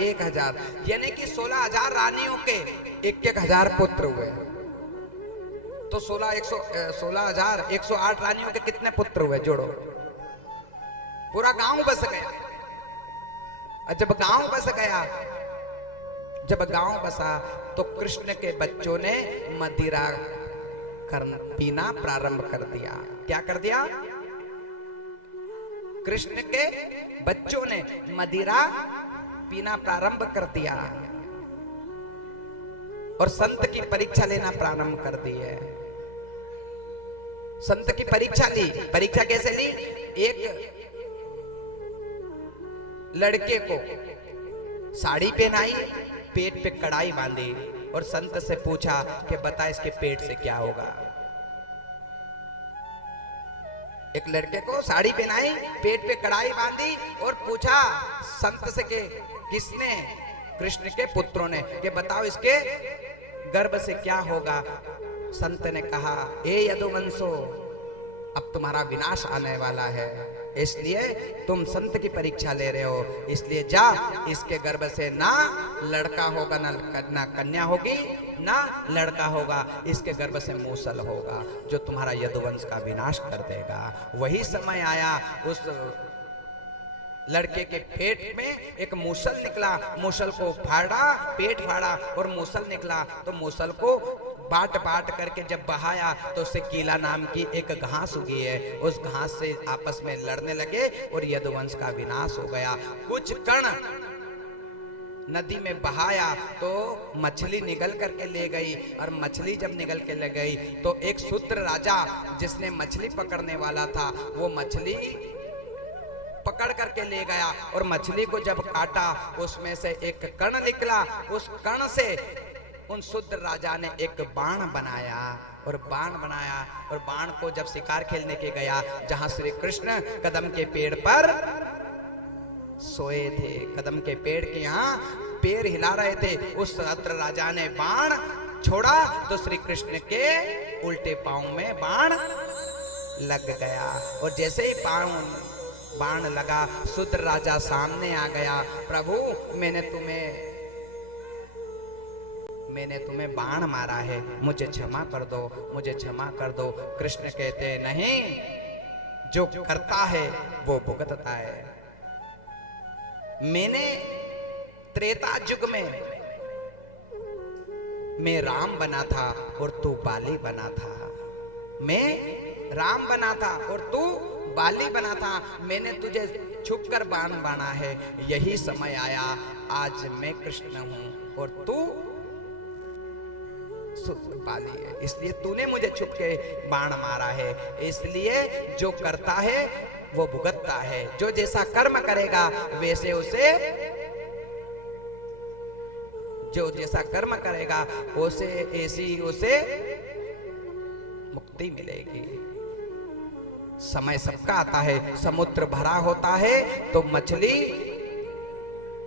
1000, यानी कि 16,000 रानियों के 1,000 पुत्र हुए। तो 16,108 रानियों के कितने पुत्र हुए जोड़ो। पूरा गांव बस गया। और जब गांव बसा तो कृष्ण के बच्चों ने मदिरा पीना प्रारंभ कर दिया। क्या कर दिया? कृष्ण के बच्चों ने मदिरा पीना प्रारंभ कर दिया और संत की परीक्षा लेना प्रारंभ कर दी है। संत की परीक्षा ली। परीक्षा कैसे ली? एक लड़के को साड़ी पहनाई, पेट पे कड़ाई बांधी और संत से पूछा कि बता इसके पेट से क्या होगा। एक लड़के को साड़ी पहनाई, पेट पे कड़ाई बांधी और पूछा संत से कि किसने? कृष्ण के पुत्रों ने, कि बताओ इसके गर्भ से क्या होगा। संत ने कहा, ए यदुवंशो, अब तुम्हारा विनाश आने वाला है, इसलिए तुम संत की परीक्षा ले रहे हो, इसलिए जा, इसके गर्भ से ना लड़का होगा ना कन्या होगी, ना लड़का होगा, इसके गर्भ से मूसल होगा जो तुम्हारा यदुवंश का विनाश कर देगा। वही समय आया, उस लड़के के पेट में एक मूसल निकला, मूसल को फाड़ा, पेट फाड़ा और मूसल निकला। तो मूसल को बाट करके जब बहाया तो उससे कीला नाम की एक घास उगी है, उस घास से आपस में लड़ने लगे और यदुवंश का विनाश हो गया। कुछ कण नदी में बहाया तो मछली निगल करके ले गई, और मछली जब निगल के ले गई तो एक शूद्र राजा जिसने मछली पकड़ने वाला था, वो मछली पकड़ करके ले गया और मछली को जब काटा उसमें से एक कण निकला। उस कण से उन शूद्र राजा ने एक बाण बनाया और बाण को जब शिकार खेलने के गया, जहां श्री कृष्ण कदम के पेड़ पर सोए थे, कदम के पेड़ के यहाँ पैर हिला रहे थे, उस शूद्र राजा ने बाण छोड़ा तो श्री कृष्ण के उल्टे पांव में बाण लग गया। और जैसे ही बाण लगा, शूद्र राजा सामने आ गया, प्रभु मैंने तुम्हें बाण मारा है, मुझे क्षमा कर दो, मुझे क्षमा कर दो। कृष्ण कहते नहीं, जो करता है वो भुगतता है। मैंने त्रेता युग में मैं राम बना था और तू बाली बना था। मैं राम बना था और तू बाली बना था। मैंने तुझे छुपकर बाण बाना है। यही समय आया, आज मैं कृष्ण हूं और तू बाली है, इसलिए तूने मुझे छुप के बाण मारा है। इसलिए जो करता है वो भुगतता है, जो जैसा कर्म करेगा वैसे उसे, जो जैसा कर्म करेगा उसे ऐसी उसे मुक्ति मिलेगी। समय सबका आता है, समुद्र भरा होता है तो मछली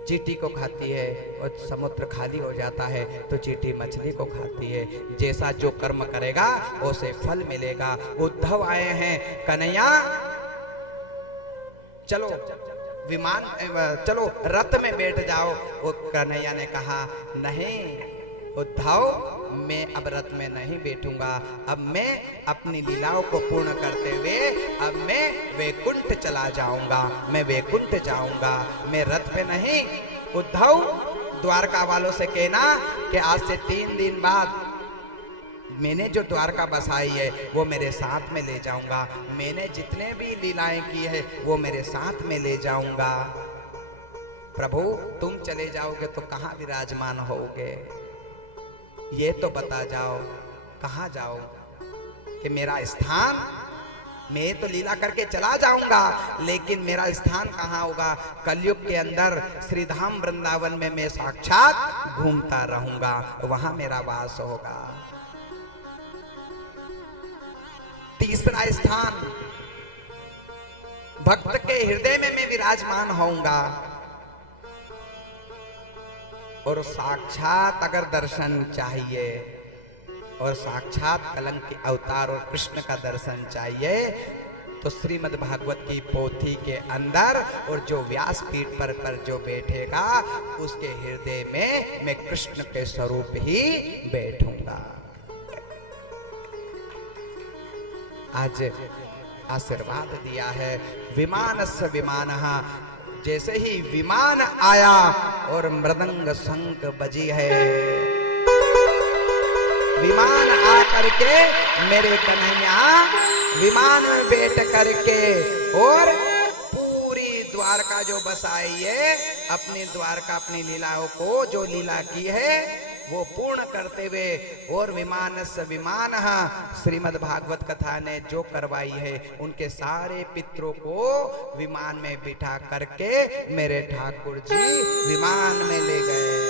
चींटी को खाती है और समुद्र खाली हो जाता है तो चींटी मछली को खाती है। जैसा जो कर्म करेगा उसे फल मिलेगा। उद्धव आए हैं, कन्हैया चलो विमान, चलो रथ में बैठ जाओ। वो कन्हैया ने कहा, नहीं उद्धव, मैं अब रथ में नहीं बैठूंगा, अब मैं अपनी लीलाओं को पूर्ण करते हुए अब मैं वैकुंठ चला जाऊंगा, मैं वैकुंठ जाऊंगा, मैं रथ पे नहीं। उद्धव, द्वारका वालों से कहना कि आज से 3 दिन बाद मैंने जो द्वारका बसाई है वो मेरे साथ में ले जाऊंगा, मैंने जितने भी लीलाएं की है वो मेरे साथ में ले जाऊंगा। प्रभु तुम चले जाओगे तो कहाँ विराजमान होगे, ये तो बता जाओ, कहाँ जाओ कि मेरा स्थान, मैं तो लीला करके चला जाऊंगा लेकिन मेरा स्थान कहाँ होगा। कलयुग के अंदर श्रीधाम वृंदावन में मैं साक्षात घूमता रहूंगा, वहां मेरा वास होगा। तीसरा स्थान, भक्त के हृदय में मैं विराजमान होऊंगा। और साक्षात अगर दर्शन चाहिए और साक्षात कलंक के अवतार और कृष्ण का दर्शन चाहिए तो श्रीमद् भागवत की पोथी के अंदर और जो व्यासपीठ पर जो बैठेगा उसके हृदय में मैं कृष्ण के स्वरूप ही बैठूंगा। आज आशीर्वाद दिया है विमानस्य विमानः, जैसे ही विमान आया और मृदंग शंख बजी है, विमान आकर के मेरे कन्हैया विमान में बैठ करके और पूरी द्वारका जो बसाई है, अपनी द्वारका अपनी लीलाओं को जो लीला की है वो पूर्ण करते हुए, और विमानस्य विमानः श्रीमद् भागवत कथा ने जो करवाई है उनके सारे पितरों को विमान में बिठा करके मेरे ठाकुर जी विमान में ले गए।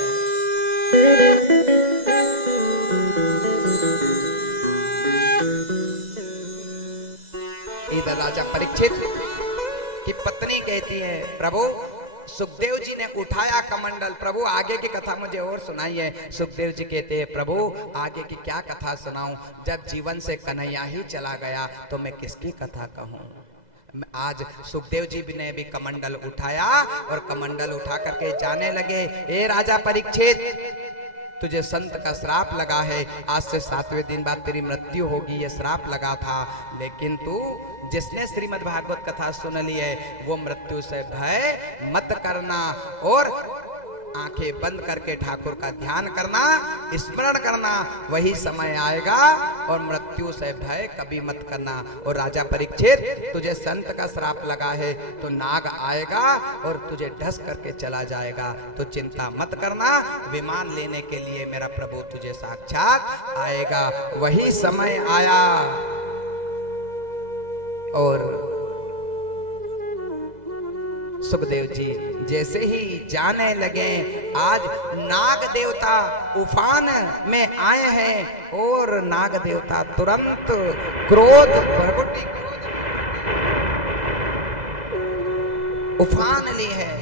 इधर राजा परीक्षित की पत्नी कहती है, प्रभु सुखदेव जी ने उठाया कमंडल, प्रभु आगे की कथा मुझे और सुनाइए। सुखदेव जी कहते हैं, प्रभु आगे की क्या कथा सुनाऊं, जब जीवन से कन्हैया ही चला गया तो मैं किसकी कथा कहूं। आज सुखदेव जी ने भी कमंडल उठाया और कमंडल उठा करके जाने लगे। ए राजा परीक्षित, तुझे संत का श्राप लगा है, आज से 7वें दिन बाद तेरी मृत्यु होगी, ये श्राप लगा था। लेकिन तू जिसने श्रीमद् भागवत कथा सुन ली है वो मृत्यु से भय मत करना, और आंखें बंद करके ठाकुर का ध्यान करना, स्मरण करना, वही समय आएगा और मृत्यु से भय कभी मत करना। और राजा परीक्षित, तुझे संत का श्राप लगा है तो नाग आएगा और तुझे ढस करके चला जाएगा, तो चिंता मत करना, विमान लेने के लिए मेरा प्रभु तुझे साक्षात आएगा। वही समय आया और सुखदेव जी जैसे ही जाने लगे, आज नाग देवता उफान में आए हैं और नाग देवता तुरंत क्रोध भरभुटी उफान ली है।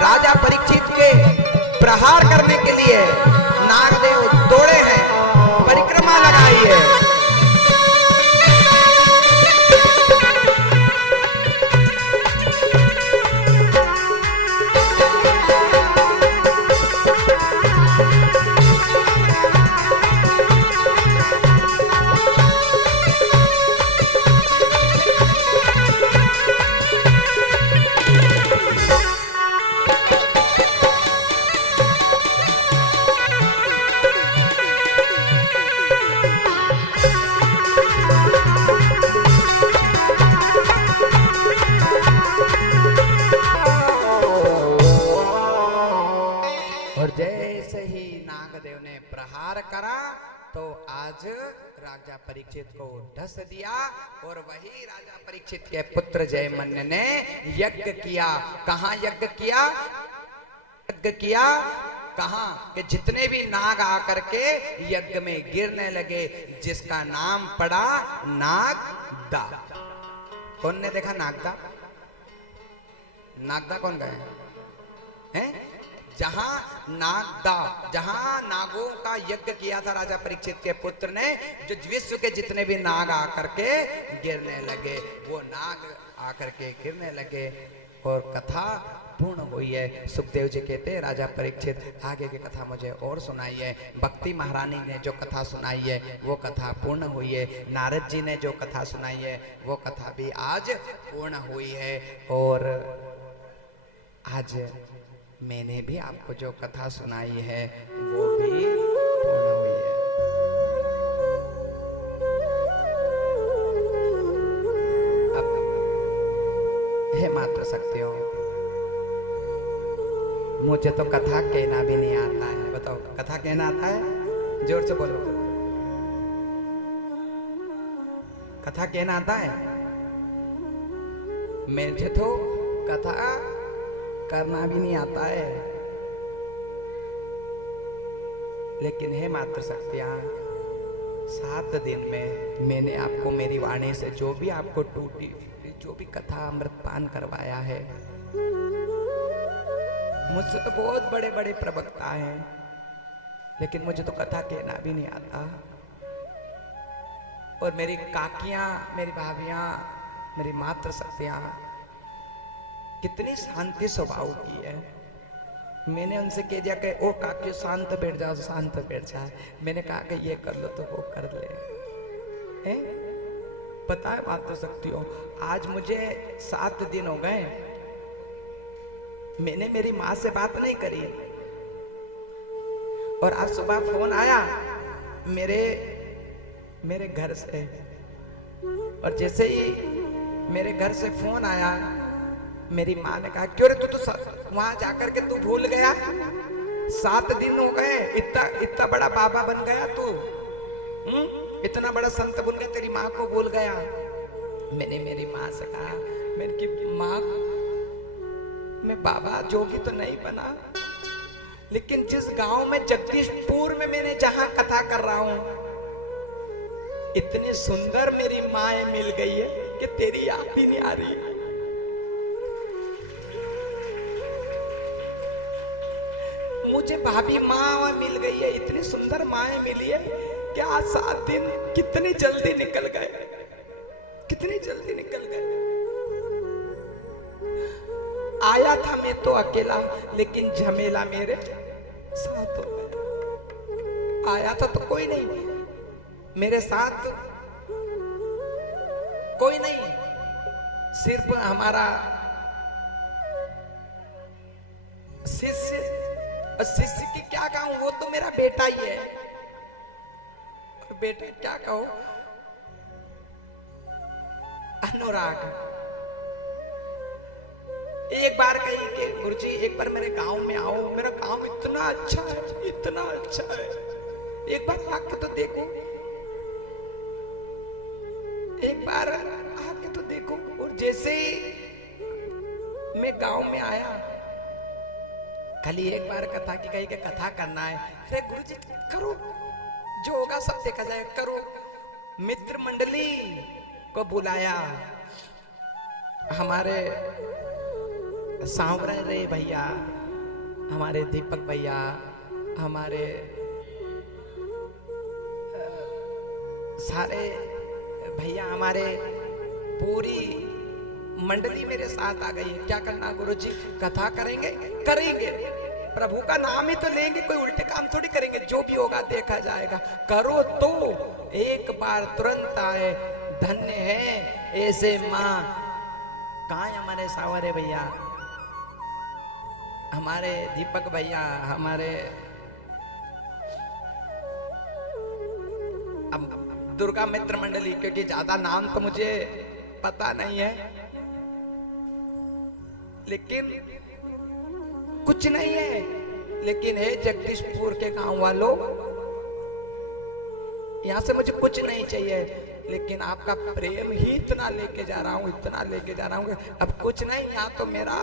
राजा परीक्षित के प्रहार करने के लिए नागदेव दौड़े हैं, परिक्रमा लगाई है। राजा परीक्षित को ढस दिया और वही राजा परीक्षित के पुत्र जयमन्य ने यज्ञ किया। कहाँ यज्ञ किया? यज्ञ किया कहाँ कि जितने भी नाग आकर के यज्ञ में गिरने लगे, जिसका नाम पड़ा नागदा। कौन ने देखा नागदा? नागदा कौन गए हैं? जहां नागों का यज्ञ किया था राजा परीक्षित के पुत्र ने, जो विश्व के जितने भी नाग आकर के गिरने लगे, वो नाग आकर के गिरने लगे और कथा पूर्ण हुई है। सुखदेव जी कहते हैं, राजा परीक्षित आगे की कथा मुझे और सुनाइए। भक्ति महारानी ने जो कथा सुनाई है वो कथा पूर्ण हुई है। नारद जी ने जो कथा सुनाई है वो कथा भी आज पूर्ण हुई है। और आज मैंने भी आपको जो कथा सुनाई है वो भी पूर्ण हुई है। अब हे मात्र शक्तियों, मुझे तो कथा कहना भी नहीं आता है। बताओ, कथा कहना आता है? जोर से बोलो, कथा कहना आता है? मुझे तो कथा करना भी नहीं आता है। लेकिन हे मात्र शक्तियां, 7 दिन में मैंने आपको मेरी वाणी से जो भी आपको टूटी जो भी कथा अमृतपान करवाया है, मुझसे तो बहुत बड़े बड़े प्रवक्ता हैं, लेकिन मुझे तो कथा कहना भी नहीं आता। और मेरी काकियां, मेरी भाभियां, मेरी मातृ शक्तियां कितनी शांति स्वभाव की है। मैंने उनसे कह दिया कि ओ काकी शांत बैठ जाओ, शांत बैठ जाए। मैंने कहा कि ये कर लो तो वो कर ले। हैं? पता है बात तो सकती हो। आज मुझे 7 दिन हो गए, मैंने मेरी माँ से बात नहीं करी। और आज सुबह फोन आया मेरे घर से, और जैसे ही मेरे घर से फोन आया, मेरी माँ ने कहा क्यों रे तू तो वहां जाकर के तू भूल गया, 7 दिन हो गए, इतना बड़ा बाबा बन गया तू, इतना बड़ा संत बन गया, तेरी माँ को भूल गया। मैंने मेरी माँ से कहा, मेरी माँ मैं बाबा जोगी तो नहीं बना, लेकिन जिस गांव में जगदीशपुर में मैंने जहां कथा कर रहा हूं, इतनी सुंदर मेरी माँ मिल गई है कि तेरी याद ही नहीं आ रही है। मुझे भाभी माँ मिल गई है, इतनी सुंदर माँ मिली है कि आज 7 दिन कितनी जल्दी निकल गए, कितनी जल्दी निकल गए। आया था मैं तो अकेला, लेकिन झमेला मेरे साथ हो गया। आया था तो कोई नहीं, मेरे साथ कोई नहीं, सिर्फ हमारा शिष्य। शिष्य की क्या कहूं, वो तो मेरा बेटा ही है। बेटा क्या कहो, अनुराग। एक बार कही कि गुरुजी एक बार मेरे गांव में आओ, मेरा गांव इतना अच्छा है, इतना अच्छा है, एक बार आके तो देखो, एक बार आके तो देखो। और जैसे ही मैं गांव में आया, खाली एक बार कथा की कही कि कथा करना है। अरे गुरुजी करो, जो होगा सब देखा जाए, करो। मित्र मंडली को बुलाया, हमारे सांवरे रे भैया, हमारे दीपक भैया, हमारे सारे भैया, हमारे पूरी मंडली मेरे साथ आ गई। क्या करना गुरुजी, कथा करेंगे, करेंगे, प्रभु का नाम ही तो लेंगे, कोई उल्टे काम थोड़ी करेंगे, जो भी होगा देखा जाएगा। करो तो एक बार तुरंत आए, धन्य है ऐसे माँ। कहाँ है हमारे सावरे भैया, हमारे दीपक भैया, हमारे अब दुर्गा मित्र मंडली, क्योंकि ज्यादा नाम तो मुझे पता नहीं है, लेकिन कुछ नहीं है, लेकिन है जगदीशपुर के गांव वालों, यहां से मुझे कुछ नहीं चाहिए, लेकिन आपका प्रेम ही इतना लेके जा रहा हूं, इतना लेके जा रहा हूं। अब कुछ नहीं, यहाँ तो मेरा,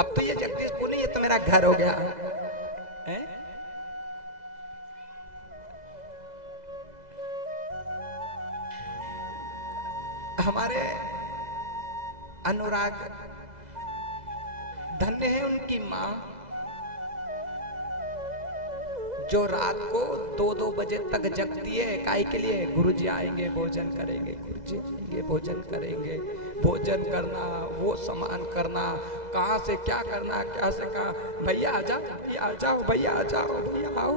अब तो ये जगदीशपुर नहीं, ये तो मेरा घर हो गया है। हमारे अनुराग, धन्य है उनकी माँ, जो रात को 2-2 बजे तक जगती है। काहे के लिए, गुरुजी आएंगे भोजन करेंगे, गुरुजी आएंगे भोजन करेंगे। भोजन करना, वो सामान करना, कहाँ से क्या करना, क्या से कहा, भैया आ जाओ, भैया आ जाओ, भैया आ जाओ, भैया आओ।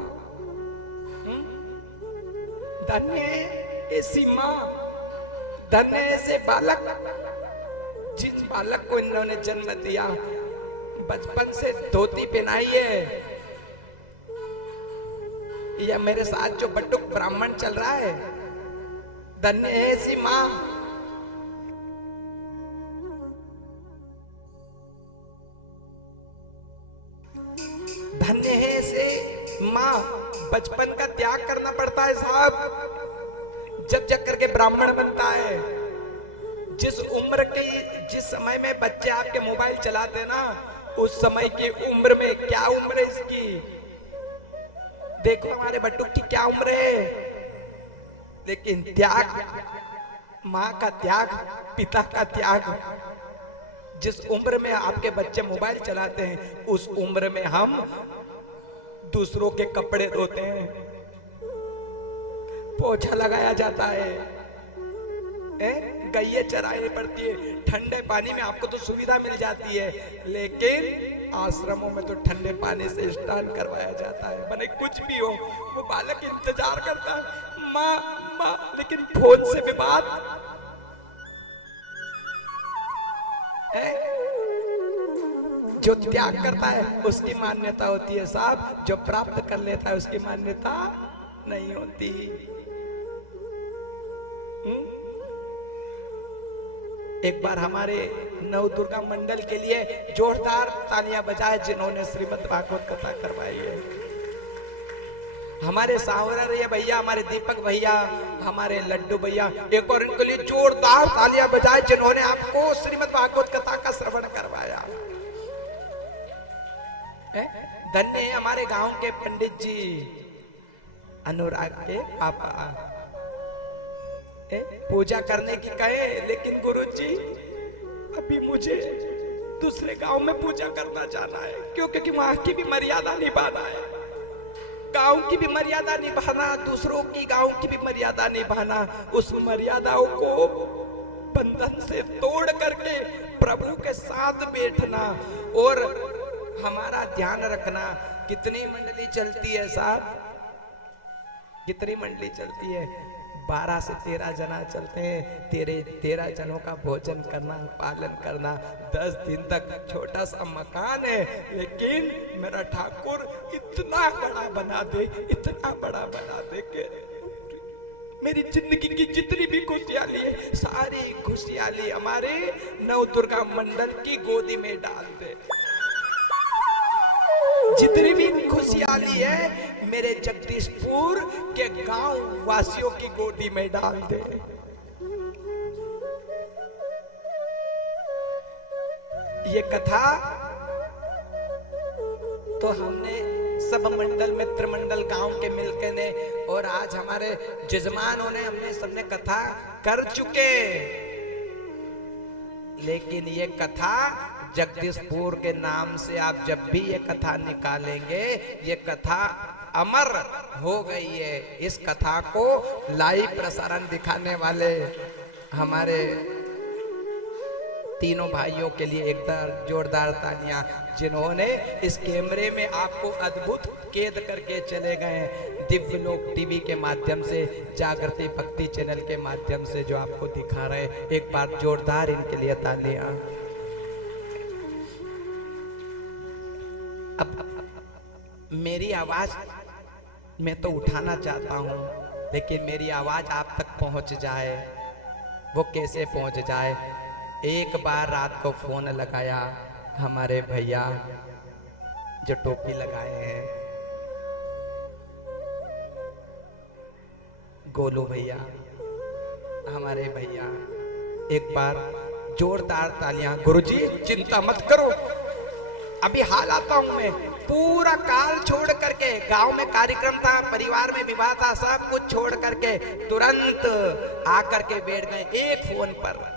धन्य है ऐसी माँ, धन्य है ऐसे बालक, जिस बालक को इन्होंने जन्म दिया, बचपन से धोती पहनाई है। या मेरे साथ जो बटुक ब्राह्मण चल रहा है, धन्य है ऐसी माँ। धन्य है ऐसे माँ। बचपन का त्याग करना पड़ता है साहब, जब जग करके ब्राह्मण बनता है। जिस उम्र की, जिस समय में बच्चे आपके मोबाइल चलाते हैं ना, उस समय की उम्र में, क्या उम्र है इसकी, देखो हमारे बट्टू की क्या उम्र है, लेकिन त्याग, माँ का त्याग, पिता का त्याग। जिस उम्र में आपके बच्चे मोबाइल चलाते हैं, उस उम्र में हम दूसरों के कपड़े धोते हैं, पोछा लगाया जाता है, गैये चरानी पड़ती है। ठंडे पानी में आपको तो सुविधा मिल जाती है, लेकिन आश्रमों में तो ठंडे पानी से स्नान करवाया जाता है। माने कुछ भी हो, वो बालक इंतजार करता है, माँ माँ, लेकिन फोन से भी बात है। जो त्याग करता है उसकी मान्यता होती है साहब, जो प्राप्त कर लेता है उसकी मान्यता नहीं होती। एक बार हमारे नवदुर्गा मंडल के लिए जोरदार तालियां बजाए जिन्होंने श्रीमद् भागवत कथा करवाई है। हमारे सावरिया भैया, हमारे दीपक भैया, हमारे लड्डू भैया, एक और इनके लिए जोरदार तालियां बजाए जिन्होंने आपको श्रीमद् भागवत कथा का श्रवण करवाया। धन्य है हमारे गांव के पंडित जी, अनुराग के पापा। पूजा करने की कहे, लेकिन गुरुजी अभी मुझे दूसरे गांव में पूजा करना जाना है, क्योंकि वहां की भी मर्यादा निभाना है। गांव की भी मर्यादा निभाना, दूसरों की गांव की भी मर्यादा निभाना, उस मर्यादाओं को बंधन से तोड़ करके प्रभु के साथ बैठना और हमारा ध्यान रखना। कितनी मंडली चलती है साहब, कितनी मंडली चलती है? 12 से 13 जना चलते हैं। 13 जनों का भोजन करना, पालन करना, 10 दिन तक। छोटा सा मकान है, लेकिन मेरा ठाकुर इतना बड़ा बना दे, इतना बड़ा बना दे कि मेरी जिंदगी की जितनी भी खुशहाली है, सारी खुशहाली हमारे नवदुर्गा मंडल की गोदी में डाल दे। जितनी भी खुशहाली है मेरे जगदीशपुर के गांव वासियों की गोदी में डाल दे। ये कथा तो हमने सब मंडल मित्र मंडल गांव के मिलकर ने, और आज हमारे जजमानों ने, हमने सबने कथा कर चुके। लेकिन ये कथा जगदीशपुर के नाम से आप जब भी ये कथा निकालेंगे, ये कथा अमर हो गई है। इस कथा को लाइव प्रसारण दिखाने वाले हमारे तीनों भाइयों के लिए एक जोरदार तालियां, जिन्होंने इस कैमरे में आपको अद्भुत कैद करके चले गए। दिव्य लोक टीवी के माध्यम से, जागृति भक्ति चैनल के माध्यम से जो आपको दिखा रहे, एक बार जोरदार इनके लिए तालियां। अब मेरी आवाज मैं तो उठाना चाहता हूं, लेकिन मेरी आवाज आप तक पहुंच जाए, वो कैसे पहुंच जाए? एक बार रात को फोन लगाया हमारे भैया जो टोपी लगाए हैं, गोलू भैया, हमारे भैया। एक बार जोरदार तालियां। गुरुजी चिंता मत करो, अभी हाल आता हूं मैं। पूरा काल छोड़ करके, गांव में कार्यक्रम था, परिवार में विवाह था, सब कुछ छोड़ करके तुरंत आकर के बैठ गए एक फोन पर।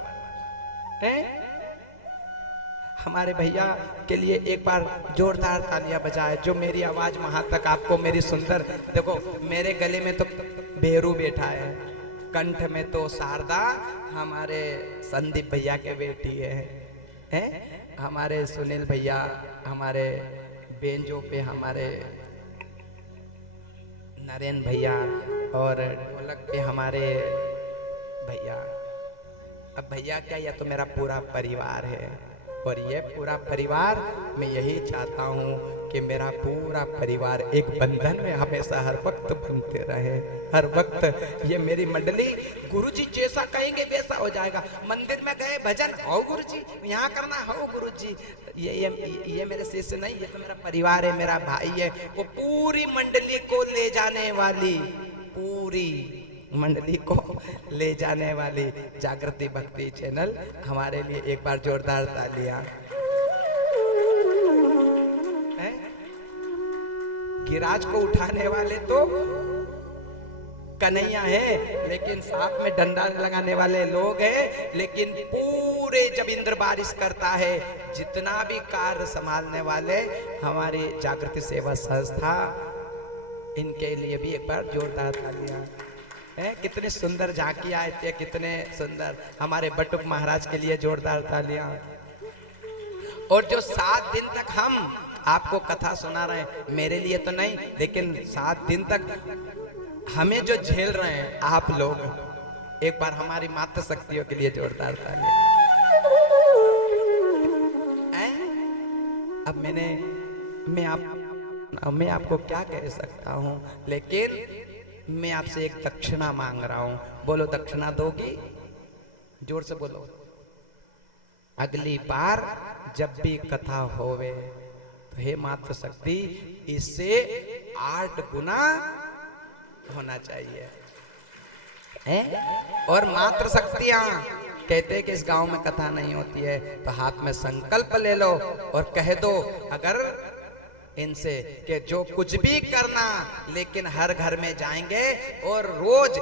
हमारे भैया के लिए एक बार जोरदार तालियां बजाए, जो मेरी आवाज वहां तक आपको मेरी सुंदर, देखो मेरे गले में तो बेरू बैठा है, कंठ में तो शारदा हमारे संदीप भैया के बेटी है, हमारे सुनील भैया, हमारे बेंजो पे हमारे नरेन भैया, और ढोलक पे हमारे भैया। अब भैया क्या, यह तो मेरा पूरा परिवार है, और ये पूरा परिवार, मैं यही चाहता हूँ कि मेरा पूरा परिवार एक बंधन में हमेशा हर वक्त बनते रहे, हर वक्त। ये मेरी मंडली गुरुजी जैसा कहेंगे वैसा हो जाएगा। मंदिर में गए, भजन हो गुरुजी, यहाँ करना हो गुरुजी। ये मेरे शिष्य नहीं, ये तो मेरा परिवार है, मेरा भाई है। वो पूरी मंडली को ले जाने वाली, पूरी मंडली को ले जाने वाली जागृति भक्ति चैनल हमारे लिए एक बार जोरदार तालियां। गिराज को उठाने वाले तो कन्हैया है, लेकिन साथ में डंडा लगाने वाले लोग हैं। लेकिन पूरे जब इंद्र बारिश करता है, जितना भी कार्य संभालने वाले हमारी जागृति सेवा संस्था, इनके लिए भी एक बार जोरदार तालियां। कितनी सुंदर झांकी आए थे, कितने सुंदर। हमारे बटुक महाराज के लिए जोरदार तालियां। और जो 7 दिन तक हम आपको कथा सुना रहे हैं, मेरे लिए तो नहीं, लेकिन 7 दिन तक हमें जो झेल रहे हैं आप लोग, एक बार हमारी मातृ शक्तियों के लिए जोरदार तालियां। अब मैं आपको क्या कह सकता हूं, लेकिन मैं आपसे एक दक्षिणा मांग रहा हूं। बोलो, दक्षिणा दोगी? जोर से बोलो। अगली बार जब भी कथा होवे तो हे मातृ शक्ति, इससे 8 गुना होना चाहिए। और मातृ शक्तियां कहते हैं कि इस गांव में कथा नहीं होती है, तो हाथ में संकल्प ले लो और कह दो अगर इनसे कि जो कुछ भी करना, लेकिन हर घर में जाएंगे और रोज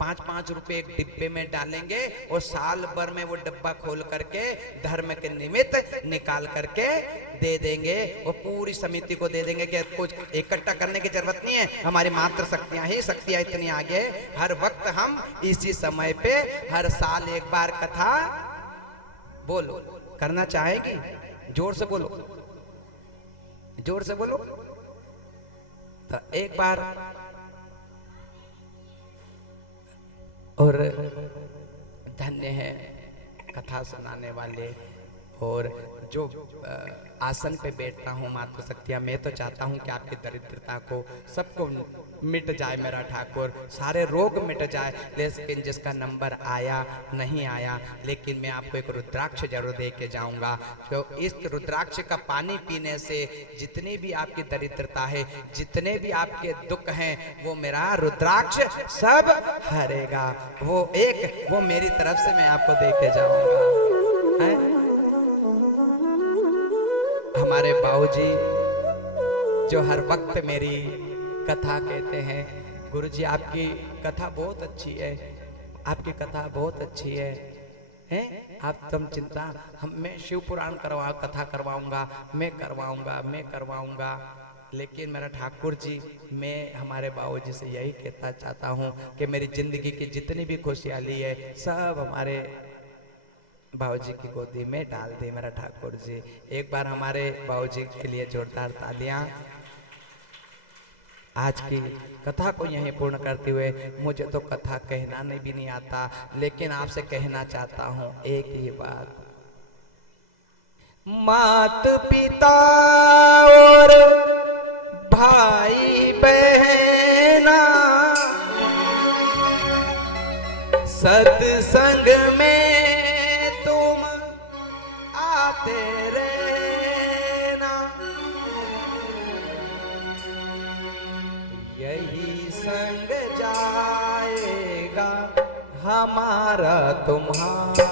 5-5 रुपए एक डिब्बे में डालेंगे और साल भर में वो डिब्बा खोल करके धर्म के निमित्त निकाल करके दे देंगे और पूरी समिति को दे देंगे कि कुछ इकट्ठा करने की जरूरत नहीं है। हमारी मातृ शक्तियां ही शक्तियां इतनी आगे, हर वक्त हम इसी समय पे हर साल एक बार कथा बोलो करना चाहेगी। जोर से बोलो, जोर से बोलो। तो एक बार और धन्य है कथा सुनाने वाले और जो आसन पे बैठता हूँ मातृ शक्तियाँ। मैं तो चाहता हूँ कि आपकी दरिद्रता को सबको मिट जाए मेरा ठाकुर, सारे रोग मिट जाए। लेकिन जिसका नंबर आया नहीं आया, लेकिन मैं आपको एक रुद्राक्ष जरूर दे के जाऊंगा। तो इस रुद्राक्ष का पानी पीने से जितनी भी आपकी दरिद्रता है, जितने भी आपके दुख हैं, वो मेरा रुद्राक्ष सब हरेगा। वो मेरी तरफ से मैं आपको दे के जाऊंगा। हमारे बाबूजी जो हर वक्त मेरी कथा कहते हैं, गुरुजी आपकी कथा बहुत अच्छी है, आपकी कथा बहुत अच्छी है, हैं? आप तुम चिंता, मैं शिव पुराण कथा करवाऊंगा, मैं करवाऊंगा। लेकिन मेरा ठाकुर जी, मैं हमारे बाबूजी से यही कहता चाहता हूँ कि मेरी जिंदगी की जितनी भी खुशहाली है सब हमारे बाबूजी की गोदी में डाल दे मेरा ठाकुर जी। एक बार हमारे बाबूजी के लिए जोरदार तालियां। आज की कथा को यहीं पूर्ण करते हुए, मुझे तो कथा कहना नहीं भी नहीं आता, लेकिन आपसे कहना चाहता हूं एक ही बात। मात पिता और भाई बहना सत्संग में तुम आते रहना, यही संग जाएगा हमारा तुम्हारा।